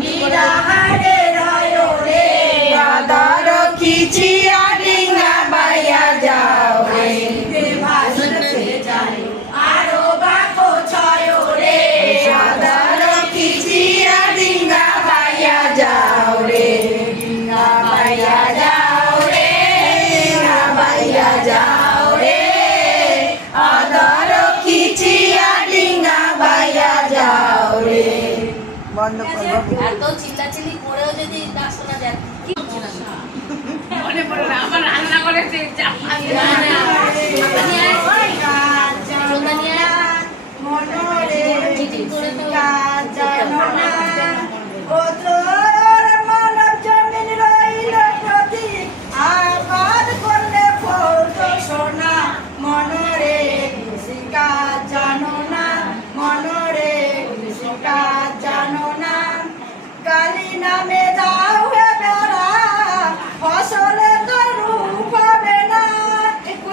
নিরাহারে রয় রে আদার খিচিয়া ডিঙ্গা বাইয়া যাও রে ভাসতে যায় আরো বাকো ছয় রে আদার খিচিয়া ডিঙ্গা বাইয়া যাও রে ডিঙ্গা বাইয়া যাও রে ডিঙ্গা বাইয়া যাও রে আদার খিচিয়া ডিঙ্গা বাইয়া যাও রে। বন্ধ করবো এত চিল্লাচিল্লি করেও যদি না শোনা যায় কি মনে পড়ে না আমার রান্না করে কালী নামে দাও হে বেড়া ফসলে তো রূপ হবে না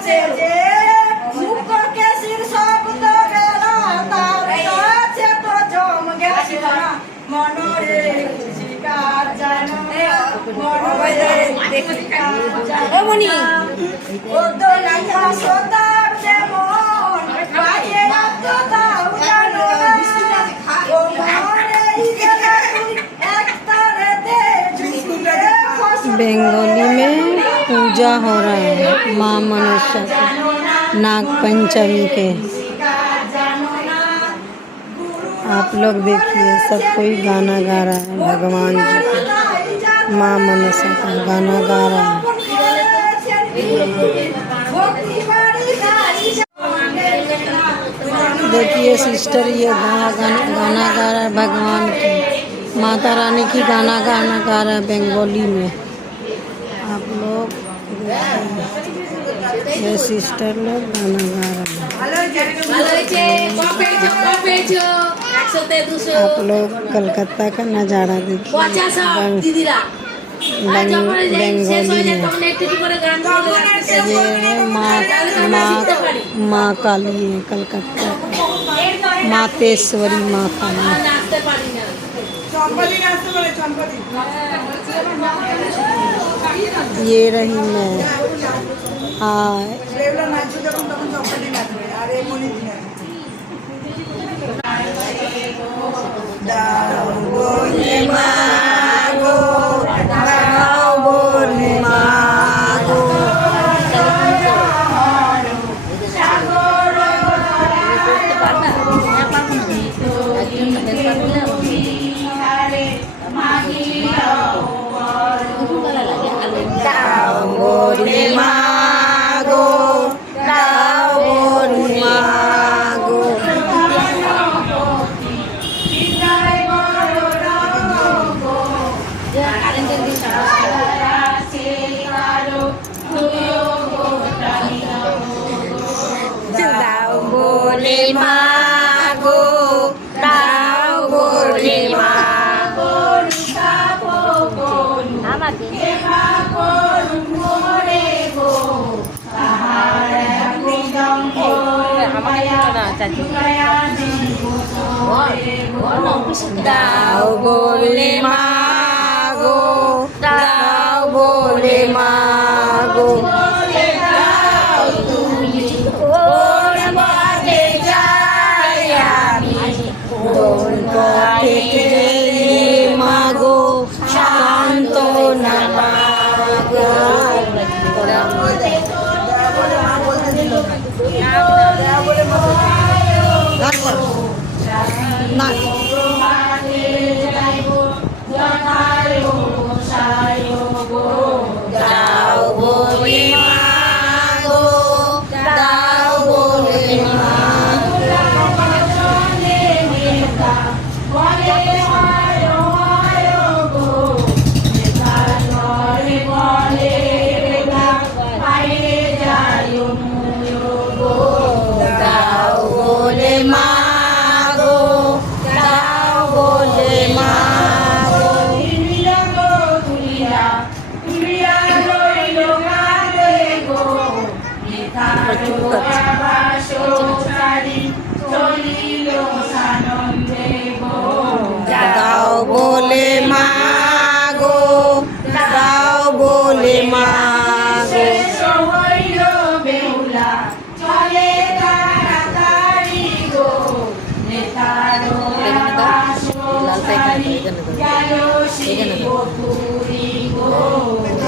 যে যে মুখ কেসির শব্দ বেড়া তার কাছে তো জম গেছে না মনরে শিকার জানো মনরে ও তো নাইয়া সতার যেমন বাজে তো দাও জানো না ও মনে बंगाली में पूजा हो रहा है माँ मनसा नाग पंचमी के। आप लोग देखिए सब कोई गाना गा रहा है भगवान जी का, माँ मनसा का गाना गा रहा है। देखिए सिस्टर ये गाना गा रहा है भगवान की, माता रानी की गाना गा रहा है बंगाली में। आप लोग ये सिस्टर लोग गाना गा रहे हैं। आप लोग कलकत्ता का नज़ारा देखिए बंगाली में। ये है माँ काली है कलकत्ता का, मातेश्वरी माँ काली। ये रही मैं। हाँ দাও বলে মাগো, দাও বলে মাগো, কোন পথে যাই আমি, কোন পথে মাগো, শান্ত না মাগো। না দাও বলে মাগো, দাও বলে মাগো, দাও বলে মাগো,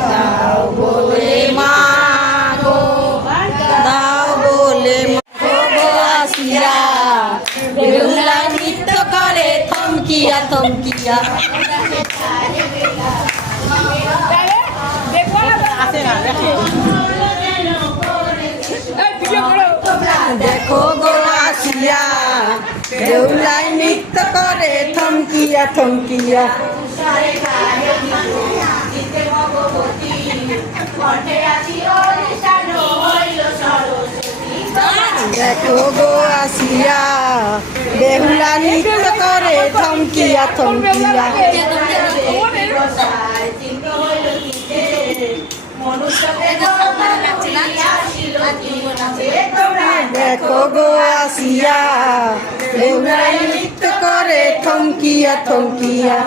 দাও বলে মা গো, দাও বলে মা গো আসিয়া, বেহুলা নৃত্য করে থমকিয়া থমকিয়া। দেখো গো আসিয়া, বেহুলাই নৃত্য করে থমকিয়া থমকিয়া। দেখো গো আসিয়া, বেহুলা নৃত্য করে থমকিয়া থমকিয়া। দেখো গো আসিয়া, বেহুলা নৃত্য করে থমকিয়া থমকিয়া।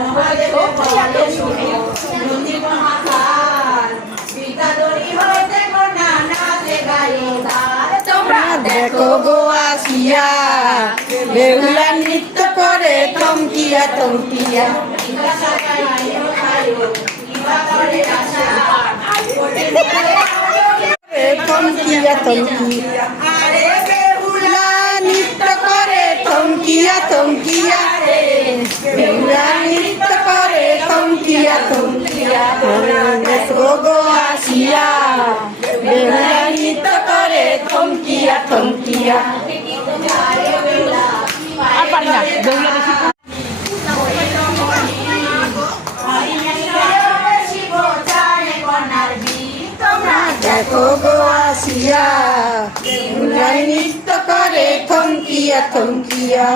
দেখো গো আসিয়া, বেহুলা নৃত্য করে থমকিয়া থমকিয়া। থমকিয়া থমকিয়া, বেহুলা নৃত্য করে থমকিয়া থমকিয়া, বেহুলা নৃত্য করে থমকিয়া থমকিয়া। দেখো গো আসিয়া, বেহুলা নৃত্য করে থমকিয়া থমকিয়া। আর পারি না, বেহুলা বেশি দেখো গো আসিয়া, বেহুলা নৃত্য করে থমকিয়া থমকিয়া।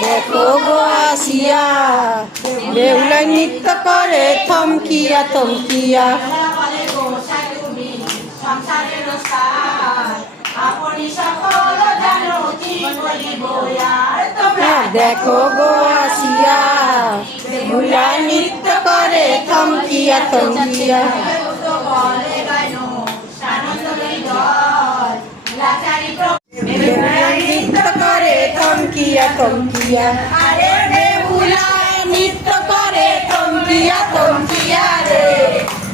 দেখো গো আসিয়া, বেহুলা নৃত্য করে থমকিয়া থমকিয়া। দেখো গো আসিয়া, বেহুলা নৃত্য করে থমকিয়া থমকিয়া। বেহুলা নৃত্য করে থমকিয়া থমকিয়া। আরে বেহুলা নৃত্য করে থমকিয়া থমকিয়া রে,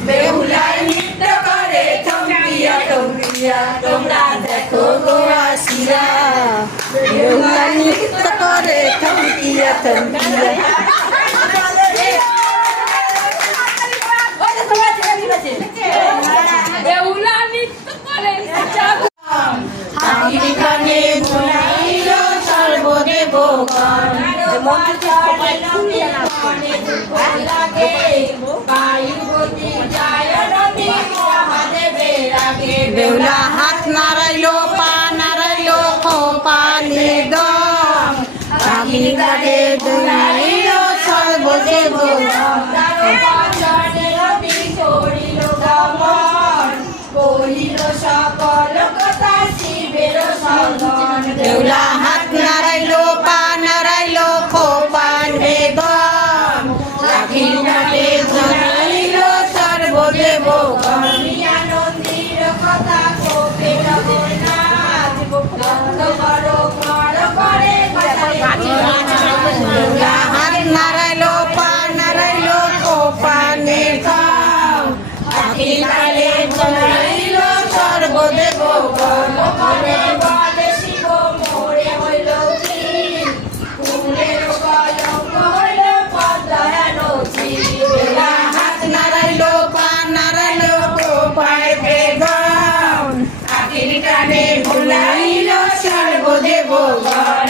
বেহুলা নৃত্য করে থমকিয়া থমকিয়া। তোমরা দেখো গো আসিয়া, বেহুলা নৃত্য করে থমকিয়া থমকিয়া। বেহুলা নৃত্য করে হাতি কানে বুলাইল সর্বদেবগণ, বেহুলা হাত নাড়াইলো পা নাড়াইলো খোপা নিদম, হাতি কানে বুলাইল সর্বদেবগণ। বেহুলা হাত নাড়াইলো পা নাড়াইলো খোপা নিদম, হাতি কানে বুলাইল সর্বদেবগণ। বেহুলা হাত নাড়াইলো পা নাড়াইলো খোপা নিদম, হাতি কানে বুলাইল সর্বদেবগণ। বেহুলা হাত নাড়াইলো পা নাড়াইলো খোপায় বেদম, হাতির কানে বুলাইল সর্বদেবগণ।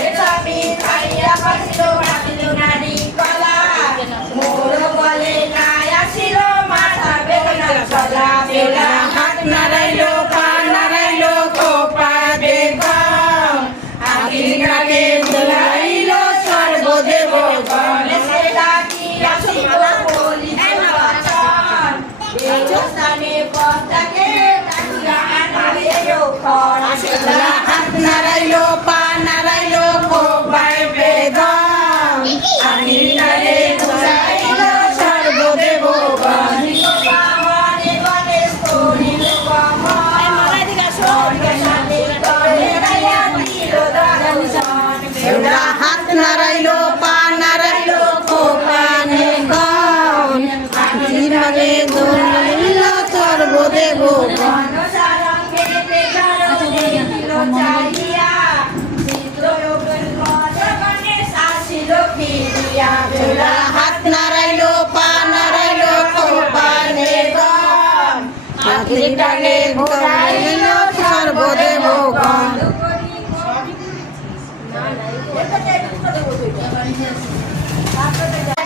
বেহুলা হাত নাড়াইলো পা নাড়াইলো খোপায় বেদম, হাতির কানে বুলাইল সর্বদেবগণ। বেহুলা হাত নাড়াইলো পা নাড়াইলো খোপায় বেদম, হাতির কানে বুলাইল সর্বদেবগণ। বেহুলা হাত নাড়াইলো পা নাড়াইলো খোপানে গন হাতির মানে দোল সর্বদেব গণ বেহুলা হাত নাড়াইলো পা নাড়াইলো খোপানে গন হাতির মানে দোল সর্বদেব গণ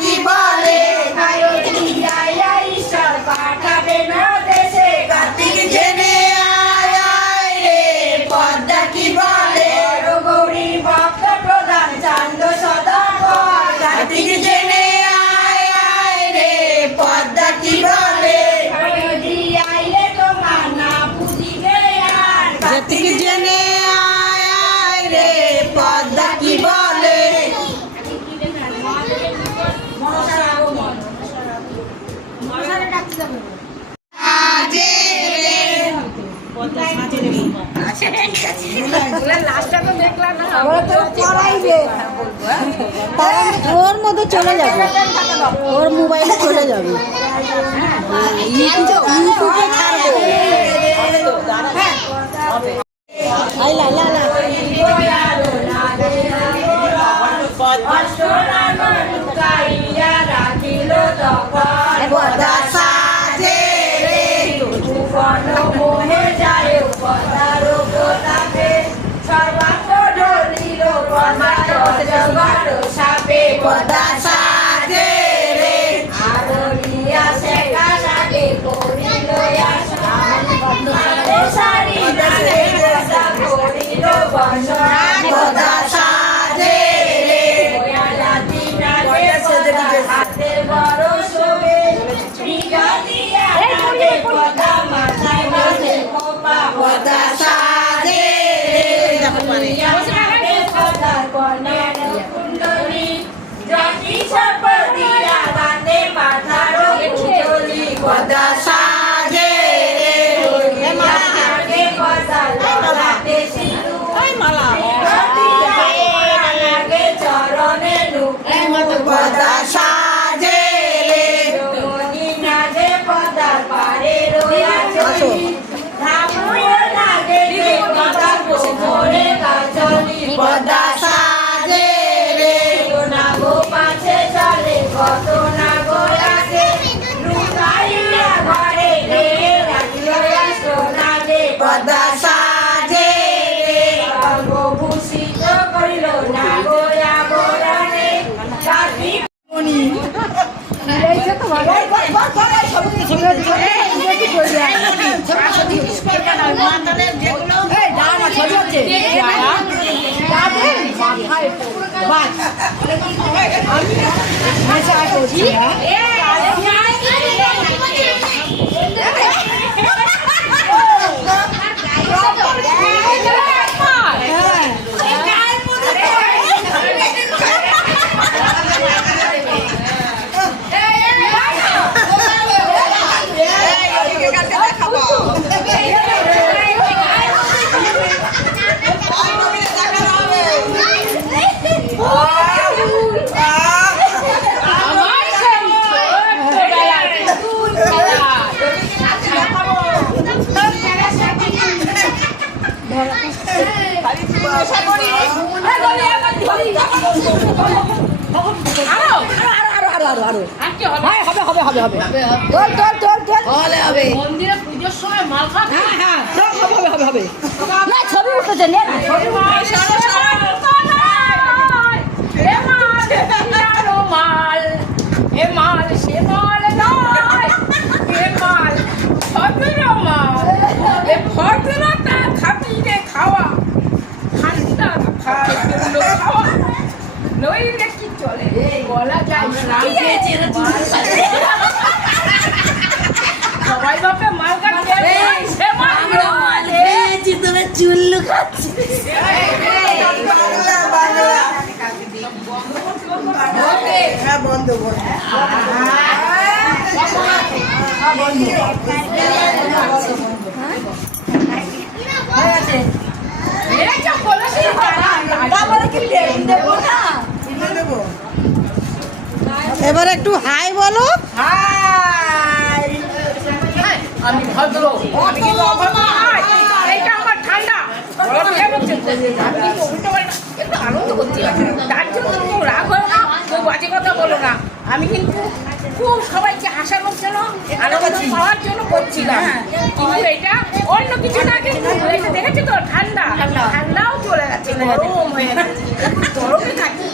কি বলে ঈশ্বর পাঠাবে না দেশে কার্তিক জেনে আয় আয় রে পদ্মা কি বলে গৌরী ভক্ত প্রধান চান্দ সদা কার্তিক জেনে আয় আয় রে পদ্মা কি বলে আইলে তোমার না বুঝিবে আর কার্তিক জেনে আয় আয় রে পদ্মা কি বলে আজে রে ওর মধ্যে চলে যাবে ওর মোবাইলে চলে যাবে ইউটিউবে ছাড়বে আই লা লা লা পদ্মা সাজে রে মোহে যায় পদার গোলাপে সর্বাঙ্গ ডলিল জগৎ সাপে পদ্মা সাজে রে আরলিয়া শেখা সাগে করিল সারি দানে দশা করিল বসনা পদ্মা সাজে রে জাতি নাগে হাতে বড় শোভে বিগতিয়া নাগে পদা মাথায় মাঝে খোপা পদ্মা সাজে রে পদার কর্ণের কুণ্ডলী জাতি সর্বদিয়া বাঁধে মাথার কুণ্ডলী পদ্মা সাজে রে আগে পদার গলাতে সিঁদুর আগে চরণে পদ্মা সাজে রে নাগে পদার পারে রোয়া চলি ধামুয় লাগে পদার কোমরে কাজলি পদ্মা সাজে রে নাগো পাছে চলে কত নাগো লাগে লুকাইয়া ঘরে ঘেরে রাখিল সোনালে পদ্মা সাজে রে সর্বভূষিত করিল নাগোয়া বরণে কার্তিক মন্দিরে পুজোর সময় মাল খাবে ছবি উঠেছে নে না নইলে কি চলে বলা যায় সবাই বাপে মাল কাটছে তোরা চুল লুকাচ্ছি বন্ধ তারপরে কি লেবু দেবো না? এবার একটু হাই বলো। হাই। আমি ভদ্র আমি কিন্তু অভদ্র নই। এইটা আমার ঠান্ডা গরম খেয়ে বলছে আমি কিন্তু উল্টো পাল্টা একটু আনন্দ করছিলাম তার জন্য তুমি রাগ হলো না কেউ বাজে কথা বলো না আমি কিন্তু খুব সবাইকে হাসানোর জন্য আনন্দ পাওয়ার জন্য করছিলাম কিন্তু এটা অন্য কিছু না কিন্তু এটা দেখেছি তো ঠান্ডা ঠান্ডাও চলে গেছে গরম হয়ে গেছে গরমে থাকি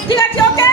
ঠিক আছে ওকে